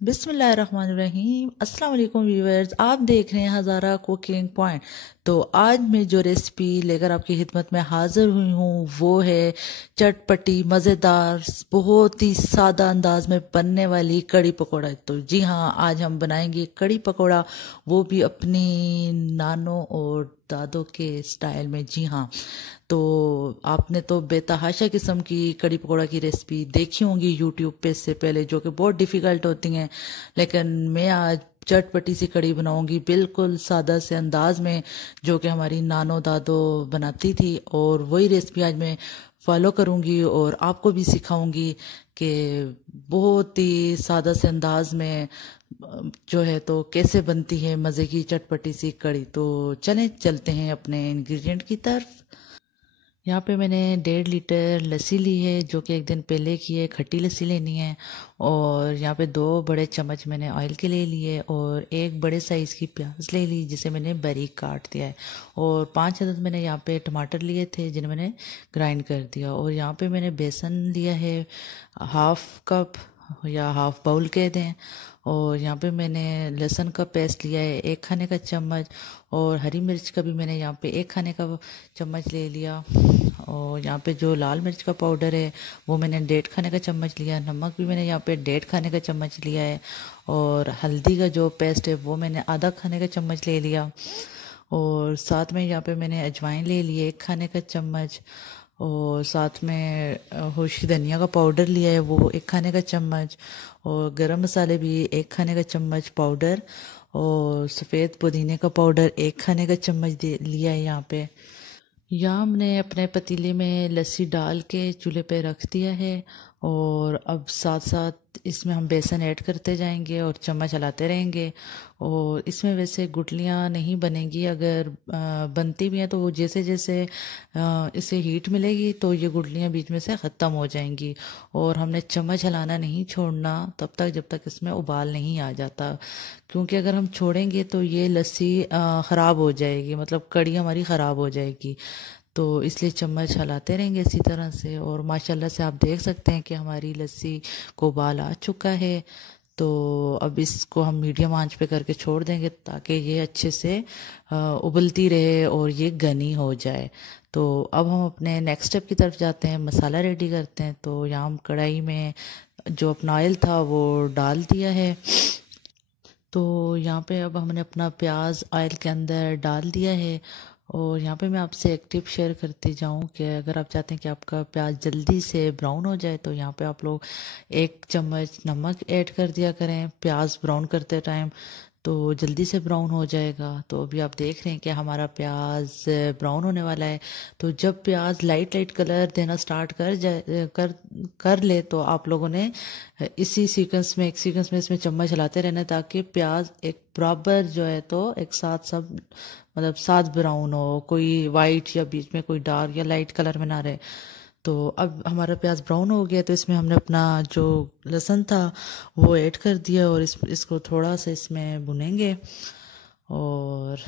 बिस्मिल्लाहिर्रहमानिर्रहीम। अस्सलाम वालेकुम व्यूअर्स, आप देख रहे हैं हज़ारा कुकिंग पॉइंट। तो आज मैं जो रेसिपी लेकर आपकी खिदमत में हाजिर हुई हूँ वो है चटपटी मज़ेदार बहुत ही सादा अंदाज में बनने वाली कड़ी पकौड़ा। तो जी हाँ, आज हम बनाएंगे कड़ी पकौड़ा, वो भी अपनी नानों और दादों के स्टाइल में। जी हाँ, तो आपने तो बेतहाशा किस्म की कड़ी पकौड़ा की रेसिपी देखी होंगी यूट्यूब पे इससे पहले, जो कि बहुत डिफिकल्ट होती हैं, लेकिन मैं आज चटपटी सी कड़ी बनाऊंगी बिल्कुल सादा से अंदाज में, जो कि हमारी नानो दादो बनाती थी। और वही रेसिपी आज मैं फॉलो करूंगी और आपको भी सिखाऊंगी कि बहुत ही सादा से अंदाज में जो है तो कैसे बनती है मज़े की चटपटी सी कड़ी। तो चलें चलते हैं अपने इंग्रेडिएंट की तरफ। यहाँ पे मैंने 1.5 लीटर लस्सी ली है, जो कि एक दिन पहले की है, खट्टी लस्सी लेनी है। और यहाँ पे 2 बड़े चम्मच मैंने ऑयल के ले लिए और एक बड़े साइज़ की प्याज ले ली जिसे मैंने बारीक काट दिया है। और 5 अदद मैंने यहाँ पे टमाटर लिए थे जिन्हें मैंने ग्राइंड कर दिया। और यहाँ पे मैंने बेसन लिया है 1/2 कप या हाफ बाउल कह दें। और यहाँ पे मैंने लहसुन का पेस्ट लिया है 1 खाने का चम्मच। और हरी मिर्च का भी मैंने यहाँ पे 1 खाने का चम्मच ले लिया। और यहाँ पे जो लाल मिर्च का पाउडर है वो मैंने 1.5 खाने का चम्मच लिया। नमक भी मैंने यहाँ पे 1.5 खाने का चम्मच लिया है। और हल्दी का जो पेस्ट है वो मैंने आधा 1 खाने का चम्मच ले लिया। और साथ में यहाँ पे मैंने अजवाइन ले लिए 1 खाने का चम्मच। और साथ में होशी धनिया का पाउडर लिया है वो 1 खाने का चम्मच। और गरम मसाले भी 1 खाने का चम्मच पाउडर। और सफ़ेद पुदीने का पाउडर 1 खाने का चम्मच लिया है यहाँ पे। यहाँ हमने अपने पतीले में लस्सी डाल के चूल्हे पे रख दिया है। और अब साथ साथ इसमें हम बेसन ऐड करते जाएंगे और चम्मच चलाते रहेंगे। और इसमें वैसे गुठलियाँ नहीं बनेंगी, अगर बनती भी हैं तो वो जैसे जैसे इसे हीट मिलेगी तो ये गुठलियाँ बीच में से ख़त्म हो जाएंगी। और हमने चम्मच हिलाना नहीं छोड़ना तब तक जब तक इसमें उबाल नहीं आ जाता, क्योंकि अगर हम छोड़ेंगे तो ये लस्सी ख़राब हो जाएगी, मतलब कड़ी हमारी ख़राब हो जाएगी। तो इसलिए चम्मच हलाते रहेंगे इसी तरह से। और माशाल्लाह से आप देख सकते हैं कि हमारी लस्सी को उबाल आ चुका है। तो अब इसको हम मीडियम आंच पे करके छोड़ देंगे ताकि ये अच्छे से उबलती रहे और ये घनी हो जाए। तो अब हम अपने नेक्स्ट स्टेप की तरफ जाते हैं, मसाला रेडी करते हैं। तो यहाँ हम कढ़ाई में जो अपना ऑयल था वो डाल दिया है। तो यहाँ पे अब हमने अपना प्याज ऑयल के अंदर डाल दिया है। और यहाँ पे मैं आपसे एक टिप शेयर करती जाऊँ कि अगर आप चाहते हैं कि आपका प्याज जल्दी से ब्राउन हो जाए तो यहाँ पे आप लोग 1 चम्मच नमक ऐड कर दिया करें प्याज ब्राउन करते टाइम, तो जल्दी से ब्राउन हो जाएगा। तो अभी आप देख रहे हैं कि हमारा प्याज ब्राउन होने वाला है। तो जब प्याज लाइट लाइट कलर देना स्टार्ट कर जाए कर ले तो आप लोगों ने इसी सीक्वेंस में एक सीक्वेंस में इसमें चम्मच हिलाते रहना ताकि प्याज एक बराबर जो है तो एक साथ सब मतलब साथ ब्राउन हो, कोई वाइट या बीच में कोई डार्क या लाइट कलर में ना रहे। तो अब हमारा प्याज ब्राउन हो गया तो इसमें हमने अपना जो लहसुन था वो ऐड कर दिया और इसको थोड़ा सा इसमें भुनेंगे। और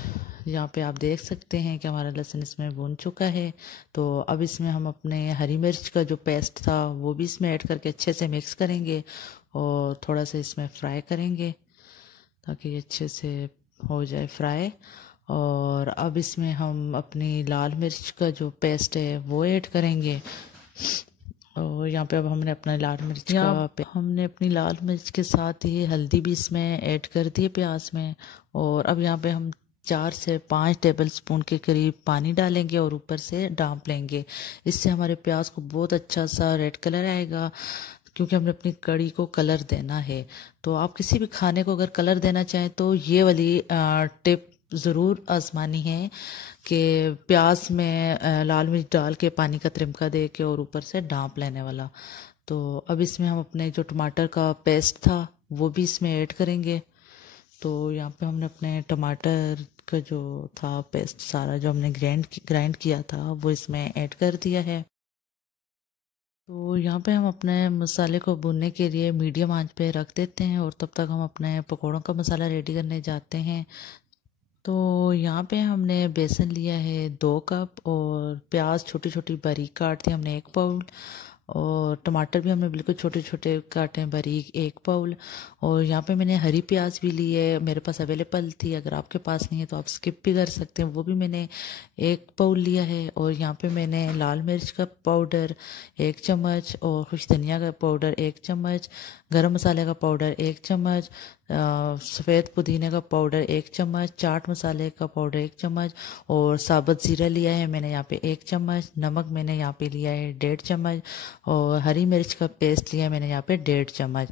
यहाँ पे आप देख सकते हैं कि हमारा लहसुन इसमें भुन चुका है। तो अब इसमें हम अपने हरी मिर्च का जो पेस्ट था वो भी इसमें ऐड करके अच्छे से मिक्स करेंगे और थोड़ा सा इसमें फ्राई करेंगे ताकि ये अच्छे से हो जाए फ्राई। और अब इसमें हम अपनी लाल मिर्च का जो पेस्ट है वो ऐड करेंगे। और यहाँ पे अब हमने अपना लाल मिर्च का हमने अपनी लाल मिर्च के साथ ही हल्दी भी इसमें ऐड कर दी है प्याज में। और अब यहाँ पे हम 4 से 5 टेबल स्पून के करीब पानी डालेंगे और ऊपर से डांप लेंगे। इससे हमारे प्याज को बहुत अच्छा सा रेड कलर आएगा, क्योंकि हमने अपनी कड़ी को कलर देना है। तो आप किसी भी खाने को अगर कलर देना चाहें तो ये वाली टिप ज़रूर आजमानी है कि प्याज में लाल मिर्च डाल के पानी का तिनका दे के और ऊपर से ढाँप लेने वाला। तो अब इसमें हम अपने जो टमाटर का पेस्ट था वो भी इसमें ऐड करेंगे। तो यहाँ पे हमने अपने टमाटर का जो था पेस्ट सारा जो हमने ग्राइंड किया था वो इसमें ऐड कर दिया है। तो यहाँ पे हम अपने मसाले को भूनने के लिए मीडियम आंच पे रख देते हैं और तब तक हम अपने पकौड़ों का मसाला रेडी करने जाते हैं। तो यहाँ पे हमने बेसन लिया है 2 कप और प्याज छोटी छोटी बारीक काट दी हमने 1 बाउल। और टमाटर भी हमने बिल्कुल छोटे छोटे काटे हैं बारीक, 1 बाउल। और यहाँ पे मैंने हरी प्याज भी ली है, मेरे पास अवेलेबल थी, अगर आपके पास नहीं है तो आप स्किप भी कर सकते हैं, वो भी मैंने 1 बाउल लिया है। और यहाँ पे मैंने लाल मिर्च का पाउडर 1 चम्मच, और खुश धनिया का पाउडर 1 चम्मच, गरम मसाले का पाउडर 1 चम्मच, सफ़ेद पुदीने का पाउडर 1 चम्मच, चाट मसाले का पाउडर 1 चम्मच, और साबुत ज़ीरा लिया है मैंने यहाँ पे 1 चम्मच, नमक मैंने यहाँ पे लिया है 1.5 चम्मच, और हरी मिर्च का पेस्ट लिया है मैंने यहाँ पे 1.5 चम्मच।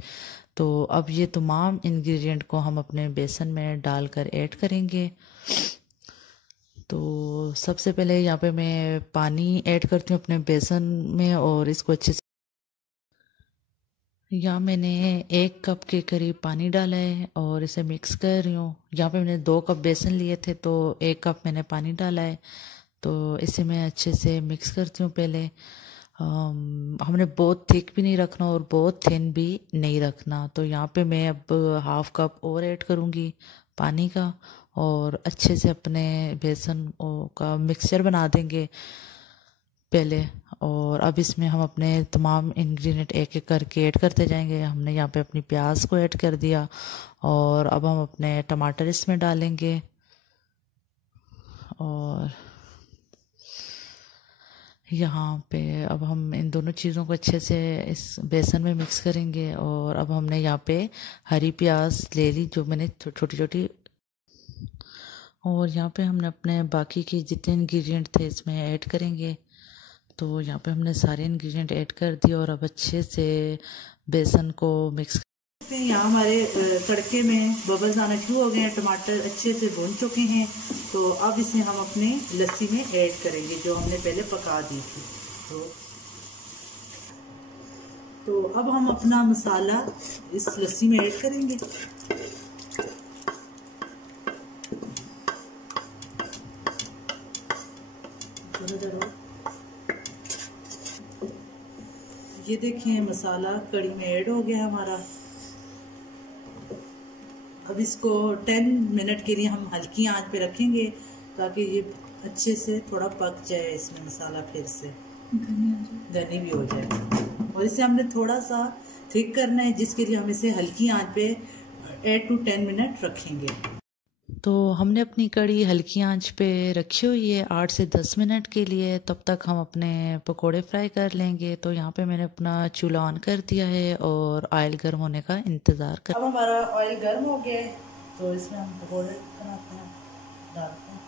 तो अब ये तमाम इंग्रेडिएंट को हम अपने बेसन में डालकर ऐड करेंगे। तो सबसे पहले यहाँ पे मैं पानी ऐड करती हूँ अपने बेसन में, और इसको अच्छे से, यहाँ मैंने 1 कप के करीब पानी डाला है और इसे मिक्स कर रही हूँ। यहाँ पे मैंने 2 कप बेसन लिए थे तो 1 कप मैंने पानी डाला है। तो इसे मैं अच्छे से मिक्स करती हूँ पहले। हमने बहुत थिक भी नहीं रखना और बहुत थिन भी नहीं रखना। तो यहाँ पे मैं अब 1/2 कप और ऐड करूँगी पानी का, और अच्छे से अपने बेसन का मिक्सचर बना देंगे पहले। और अब इसमें हम अपने तमाम इंग्रेडिएंट एक एक करके ऐड करते जाएंगे। हमने यहाँ पे अपनी प्याज को ऐड कर दिया, और अब हम अपने टमाटर इसमें डालेंगे, और यहाँ पे अब हम इन दोनों चीज़ों को अच्छे से इस बेसन में मिक्स करेंगे। और अब हमने यहाँ पे हरी प्याज ले ली जो मैंने छोटी छोटी, और यहाँ पे हमने अपने बाकी के जितने इंग्रेडिएंट थे इसमें ऐड करेंगे। तो यहाँ पे हमने सारे इंग्रेडिएंट ऐड कर दिए, और अब अच्छे से बेसन को मिक्स। यहाँ हमारे तड़के में बबल्स आना शुरू हो गए हैं, टमाटर अच्छे से भून चुके हैं। तो अब इसे हम अपने लस्सी में ऐड करेंगे जो हमने पहले पका दी थी। तो अब हम अपना मसाला इस लस्सी में ऐड करेंगे। ये देखें मसाला कड़ी में ऐड हो गया हमारा। अब इसको 10 मिनट के लिए हम हल्की आंच पे रखेंगे ताकि ये अच्छे से थोड़ा पक जाए, इसमें मसाला फिर से घनी भी हो जाए। और इसे हमने थोड़ा सा थिक करना है, जिसके लिए हम इसे हल्की आंच पे 8 to 10 मिनट रखेंगे। तो हमने अपनी कड़ी हल्की आंच पे रखी हुई है 8 से 10 मिनट के लिए। तब तक हम अपने पकोड़े फ्राई कर लेंगे। तो यहाँ पे मैंने अपना चूल्हा ऑन कर दिया है और ऑयल गर्म होने का इंतज़ार कर। अब हमारा ऑयल गर्म हो गया है, तो इसमें हम पकोड़े बनाते हैं, डालते हैं।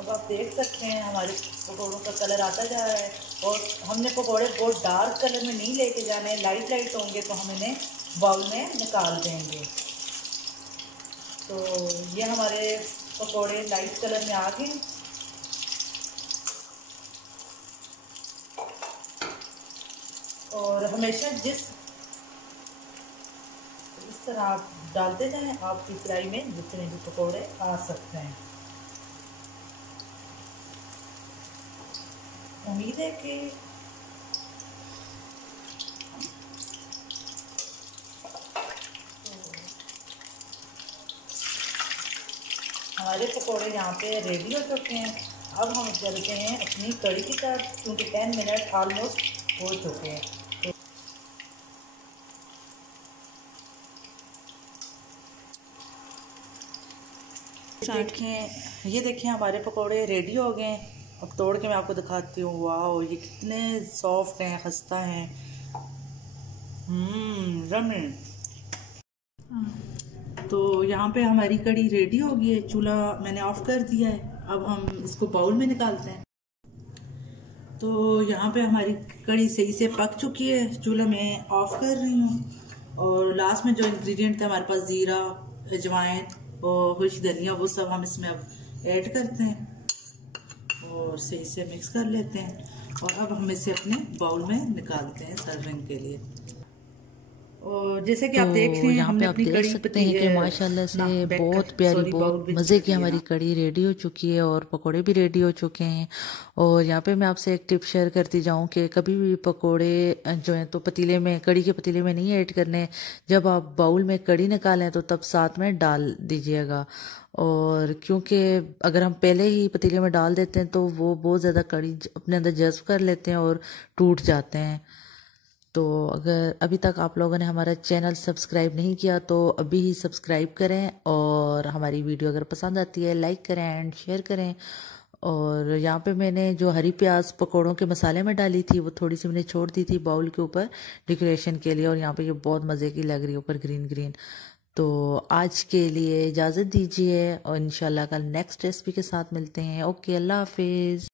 अब आप देख सकते हैं हमारे पकौड़ों का कलर आता जा रहा है। और हमने पकौड़े बहुत डार्क कलर में नहीं लेके जाने, लाइट लाइट होंगे तो हम इन्हें बाउल में निकाल देंगे। तो ये हमारे पकौड़े लाइट कलर में आ गए। और हमेशा जिस तरह आप डालते जाएं, आपकी फ्राई में जितने भी पकौड़े आ सकते हैं। उम्मीद है कि हमारे पकौड़े यहाँ पे रेडी हो चुके हैं। अब हम चलते हैं अपनी कड़ी की तरफ, क्योंकि 10 मिनट ऑलमोस्ट हो चुके हैं। ये देखें हमारे पकौड़े रेडी हो गए हैं। अब तोड़ के मैं आपको दिखाती हूँ। वाह, ये कितने सॉफ्ट हैं, खस्ता हैं। रमी। तो यहाँ पे हमारी कड़ी रेडी हो गई है। चूल्हा मैंने ऑफ कर दिया है। अब हम इसको बाउल में निकालते हैं। तो यहाँ पे हमारी कड़ी सही से पक चुकी है। चूल्हा मैं ऑफ कर रही हूँ। और लास्ट में जो इंग्रेडिएंट थे हमारे पास, जीरा, अजवाइन और खुश धनिया, वो सब हम इसमें अब ऐड करते हैं और सही से मिक्स कर लेते हैं। और अब हम इसे अपने बाउल में निकालते हैं सर्विंग के लिए। और जैसे कि तो आप देख रहे हैं यहाँ पे हमने आप अपनी देख कड़ी सकते हैं कि माशाल्लाह से ना बैक बहुत कर प्यारी, सॉरी बहुत बाउल में मज़े की करिए हमारी ना। कड़ी रेडी हो चुकी है और पकोड़े भी रेडी हो चुके हैं। और यहाँ पे मैं आपसे एक टिप शेयर करती जाऊँ कि कभी भी पकोड़े जो हैं तो पतीले में, कड़ी के पतीले में नहीं ऐड करने। जब आप बाउल में कड़ी निकालें तो तब साथ में डाल दीजिएगा। और क्योंकि अगर हम पहले ही पतीले में डाल देते हैं तो वो बहुत ज़्यादा कड़ी अपने अंदर जज्ब कर लेते हैं और टूट जाते हैं। तो अगर अभी तक आप लोगों ने हमारा चैनल सब्सक्राइब नहीं किया तो अभी ही सब्सक्राइब करें, और हमारी वीडियो अगर पसंद आती है लाइक करें एंड शेयर करें। और यहाँ पे मैंने जो हरी प्याज पकोड़ों के मसाले में डाली थी वो थोड़ी सी मैंने छोड़ दी थी बाउल के ऊपर डेकोरेशन के लिए, और यहाँ पे ये बहुत मज़े की लग रही है ऊपर ग्रीन ग्रीन। तो आज के लिए इजाज़त दीजिए और इंशाल्लाह कल नेक्स्ट रेसिपी के साथ मिलते हैं। ओके, अल्लाह हाफिज़।